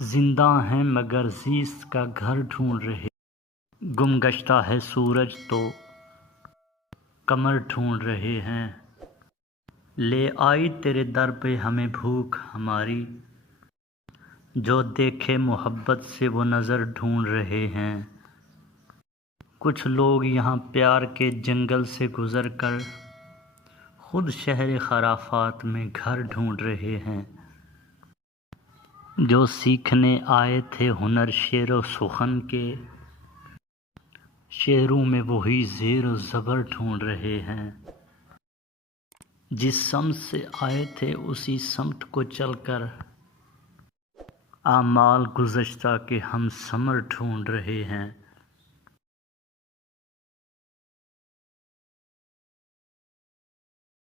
زندہ ہیں مگر زیست کا گھر ڈھونڈ رہے، گم گشتہ ہے سورج تو قمر ڈھونڈ رہے ہیں۔ لے آئی تیرے در پہ ہمیں بھوک ہماری، جو دیکھے محبت سے وہ نظر ڈھونڈ رہے ہیں۔ کچھ لوگ یہاں پیار کے جنگل سے گزر کر خود شہر خرافات میں گھر ڈھونڈ رہے ہیں۔ جو سیکھنے آئے تھے ہنر شعر و سخن کے، شعروں میں وہی زیر و زبر ڈھونڈ رہے ہیں۔ جس سمت سے آئے تھے اسی سمت کو چل کر، اعمال گزشتہ کے ہم ثمر ڈھونڈ رہے ہیں۔